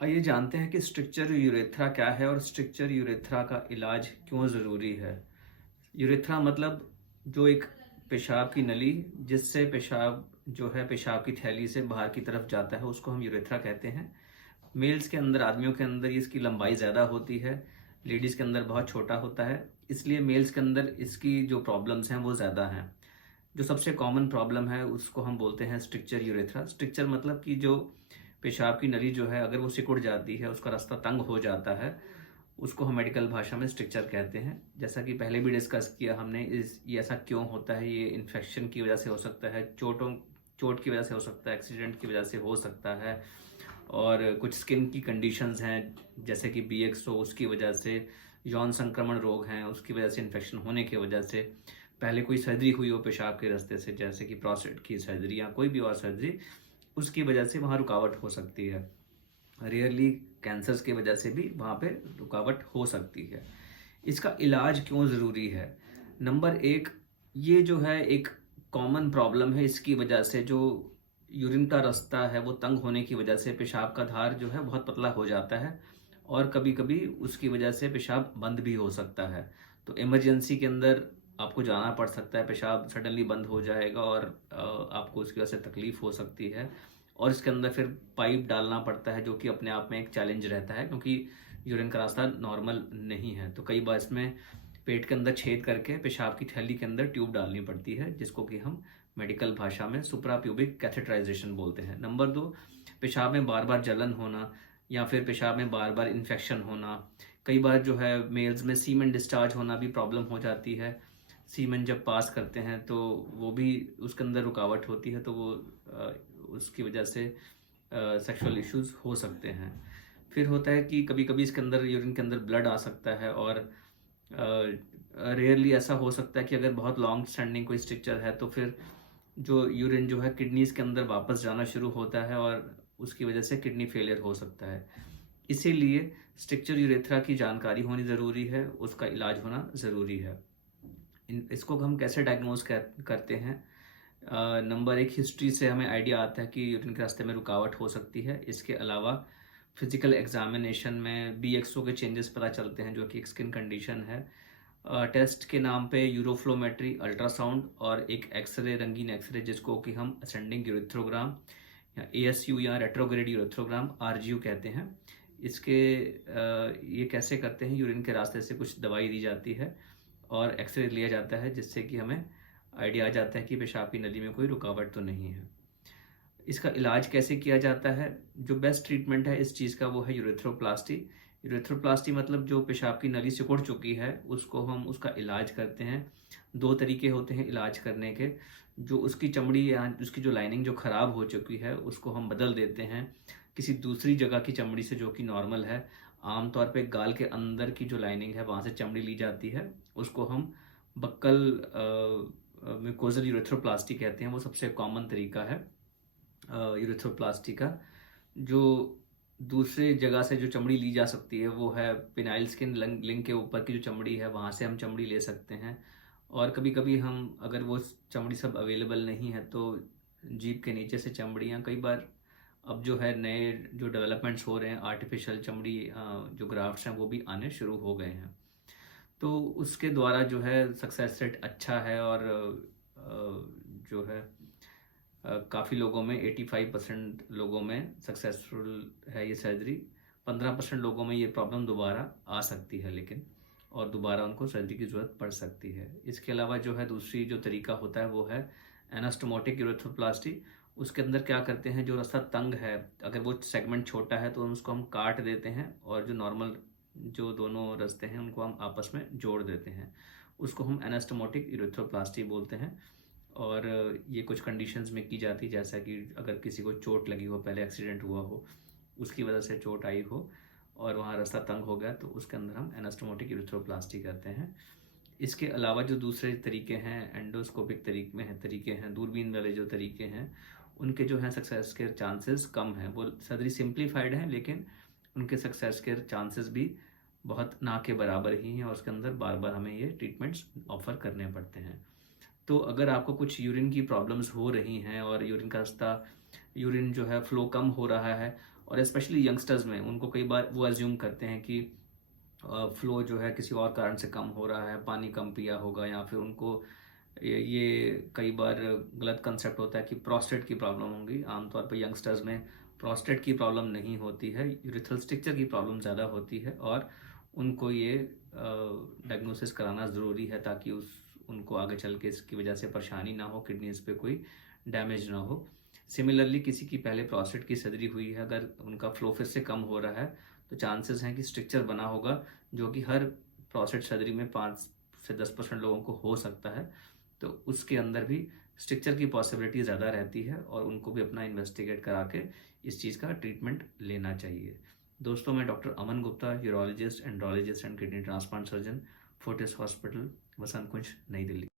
आइए जानते हैं कि स्ट्रक्चर यूरेथ्रा क्या है और स्ट्रक्चर यूरेथ्रा का इलाज क्यों ज़रूरी है। यूरेथ्रा मतलब जो एक पेशाब की नली जिससे पेशाब जो है पेशाब की थैली से बाहर की तरफ जाता है उसको हम यूरेथ्रा कहते हैं। मेल्स के अंदर आदमियों के अंदर इसकी लंबाई ज़्यादा होती है, लेडीज़ के अंदर बहुत छोटा होता है, इसलिए मेल्स के अंदर इसकी जो प्रॉब्लम्स हैं वो ज़्यादा हैं। जो सबसे कॉमन प्रॉब्लम है उसको हम बोलते हैं स्ट्रक्चर यूरेथ्रा। स्ट्रक्चर मतलब कि जो पेशाब की नली जो है अगर वो सिकुड़ जाती है, उसका रास्ता तंग हो जाता है, उसको हम मेडिकल भाषा में स्ट्रक्चर कहते हैं। जैसा कि पहले भी डिस्कस किया हमने, ये ऐसा क्यों होता है, ये इन्फेक्शन की वजह से हो सकता है, चोट की वजह से हो सकता है, एक्सीडेंट की वजह से हो सकता है, और कुछ स्किन की कंडीशंस हैं जैसे कि BX हो उसकी वजह से, यौन संक्रमण रोग हैं उसकी वजह से, इन्फेक्शन होने की वजह से, पहले कोई सर्जरी हुई हो पेशाब के रास्ते से जैसे कि प्रोस्टेट की सर्जरी या कोई भी और सर्जरी, उसकी वजह से वहाँ रुकावट हो सकती है। रेयरली कैंसर्स की वजह से भी वहाँ पे रुकावट हो सकती है। इसका इलाज क्यों ज़रूरी है? नंबर एक, ये जो है एक कॉमन प्रॉब्लम है। इसकी वजह से जो यूरिन का रास्ता है वो तंग होने की वजह से पेशाब का धार जो है बहुत पतला हो जाता है, और कभी कभी उसकी वजह से पेशाब बंद भी हो सकता है। तो इमरजेंसी के अंदर आपको जाना पड़ सकता है, पेशाब सडनली बंद हो जाएगा और आपको उसकी वजह से तकलीफ हो सकती है, और इसके अंदर फिर पाइप डालना पड़ता है जो कि अपने आप में एक चैलेंज रहता है क्योंकि यूरिन का रास्ता नॉर्मल नहीं है। तो कई बार इसमें पेट के अंदर छेद करके पेशाब की थैली के अंदर ट्यूब डालनी पड़ती है, जिसको कि हम मेडिकल भाषा में सुप्राप्यूबिक कैथेटराइजेशन बोलते हैं। नंबर दो, पेशाब में बार बार जलन होना या फिर पेशाब में बार बार इन्फेक्शन होना। कई बार जो है मेल्स में सीमेन डिस्चार्ज होना भी प्रॉब्लम हो जाती है। सीमेन जब पास करते हैं तो वो भी उसके अंदर रुकावट होती है, तो वो उसकी वजह से सेक्सुअल इश्यूज हो सकते हैं। फिर होता है कि कभी कभी इसके अंदर यूरिन के अंदर ब्लड आ सकता है, और रेयरली ऐसा हो सकता है कि अगर बहुत लॉन्ग स्टैंडिंग कोई स्ट्रक्चर है तो फिर जो यूरिन जो है किडनीज के अंदर वापस जाना शुरू होता है और उसकी वजह से किडनी फेलियर हो सकता है। इसीलिए स्ट्रक्चर यूरेथ्रा की जानकारी होनी ज़रूरी है, उसका इलाज होना ज़रूरी है। इसको हम कैसे डायग्नोज करते हैं? नंबर एक, हिस्ट्री से हमें आइडिया आता है कि यूरिन के रास्ते में रुकावट हो सकती है। इसके अलावा फिजिकल एग्जामिनेशन में BXO के चेंजेस पता चलते हैं जो कि एक स्किन कंडीशन है। टेस्ट के नाम पे यूरोफ्लोमेट्री, अल्ट्रासाउंड और एक एक्सरे, रंगीन एक्सरे जिसको कि हम असेंडिंग यूरेथ्रोग्राम या ASU या रेट्रोग्रेड यूरेथ्रोग्राम RGU कहते हैं। इसके ये कैसे करते हैं, यूरिन के रास्ते से कुछ दवाई दी जाती है और एक्सरे लिया जाता है जिससे कि हमें आइडिया आ जाता है कि पेशाब की नली में कोई रुकावट तो नहीं है। इसका इलाज कैसे किया जाता है? जो बेस्ट ट्रीटमेंट है इस चीज़ का वो है यूरेथ्रोप्लास्टी। यूरेथ्रोप्लास्टी मतलब जो पेशाब की नली सिकुड़ चुकी है उसको हम उसका इलाज करते हैं। दो तरीके होते हैं इलाज करने के। जो उसकी चमड़ी या उसकी जो लाइनिंग जो ख़राब हो चुकी है उसको हम बदल देते हैं किसी दूसरी जगह की चमड़ी से जो कि नॉर्मल है। आमतौर पे गाल के अंदर की जो लाइनिंग है वहाँ से चमड़ी ली जाती है, उसको हम बक्कल म्यूकोजल यूरेथ्रोप्लास्टी कहते हैं। वो सबसे कॉमन तरीका है यूरेथ्रोप्लास्टी का। जो दूसरे जगह से जो चमड़ी ली जा सकती है वो है पिनाइल स्किन लिंग के ऊपर की जो चमड़ी है वहाँ से हम चमड़ी ले सकते हैं। और कभी कभी हम अगर वो चमड़ी सब अवेलेबल नहीं है तो जीभ के नीचे से चमड़ियाँ, कई बार अब जो है नए जो डेवलपमेंट्स हो रहे हैं आर्टिफिशियल चमड़ी जो ग्राफ्ट्स हैं वो भी आने शुरू हो गए हैं। तो उसके द्वारा जो है सक्सेस रेट अच्छा है, और जो है काफ़ी लोगों में 85% लोगों में सक्सेसफुल है ये सर्जरी। 15% लोगों में ये प्रॉब्लम दोबारा आ सकती है लेकिन, और दोबारा उनको सर्जरी की ज़रूरत पड़ सकती है। इसके अलावा जो है दूसरी जो तरीका होता है वो है एनास्टोमोटिक यूरेथ्रोप्लास्टी। उसके अंदर क्या करते हैं, जो रास्ता तंग है अगर वो सेगमेंट छोटा है तो उसको हम काट देते हैं, और जो नॉर्मल जो दोनों रास्ते हैं उनको हम आपस में जोड़ देते हैं। उसको हम एनास्टोमोटिक यूरेथ्रोप्लास्टी बोलते हैं। और ये कुछ कंडीशंस में की जाती है, जैसा कि अगर किसी को चोट लगी हो, पहले एक्सीडेंट हुआ हो, उसकी वजह से चोट आई हो और वहाँ रास्ता तंग हो गया, तो उसके अंदर हम एनास्टोमोटिक यूरेथ्रोप्लास्टी करते हैं। इसके अलावा जो दूसरे तरीके हैं एंडोस्कोपिक तरीके हैं, दूरबीन वाले जो तरीके हैं, उनके जो हैं सक्सेस के चांसेस कम हैं। वो सर्जरी सिंप्लीफाइड हैं लेकिन उनके सक्सेस के चांसेस भी बहुत ना के बराबर ही हैं, और उसके अंदर बार बार हमें ये ट्रीटमेंट्स ऑफर करने पड़ते हैं। तो अगर आपको कुछ यूरिन की प्रॉब्लम्स हो रही हैं और यूरिन का रास्ता, यूरिन जो है फ्लो कम हो रहा है और स्पेशली यंगस्टर्स में उनको कई बार वो एज्यूम करते हैं कि फ्लो जो है किसी और कारण से कम हो रहा है, पानी कम पिया होगा, या फिर उनको ये कई बार गलत कंसेप्ट होता है कि प्रोस्टेट की प्रॉब्लम होगी। आमतौर पर यंगस्टर्स में प्रोस्टेट की प्रॉब्लम नहीं होती है, यूरिथ्रल स्ट्रक्चर की प्रॉब्लम ज़्यादा होती है, और उनको ये डायग्नोसिस कराना ज़रूरी है ताकि उनको आगे चल के इसकी वजह से परेशानी ना हो, किडनीज पे कोई डैमेज ना हो। सिमिलरली किसी की पहले प्रोस्टेट की सर्जरी हुई है, अगर उनका फ्लो फिर से कम हो रहा है तो चांसेस हैं कि स्ट्रक्चर बना होगा, जो कि हर प्रोस्टेट सर्जरी में 5 से 10% लोगों को हो सकता है। तो उसके अंदर भी स्ट्रक्चर की पॉसिबिलिटी ज़्यादा रहती है, और उनको भी अपना इन्वेस्टिगेट करा के इस चीज़ का ट्रीटमेंट लेना चाहिए। दोस्तों, मैं doctor Aman Gupta, urologist, andrologist and kidney transplant surgeon, Fortis hospital, Vasant Kunj, नई दिल्ली।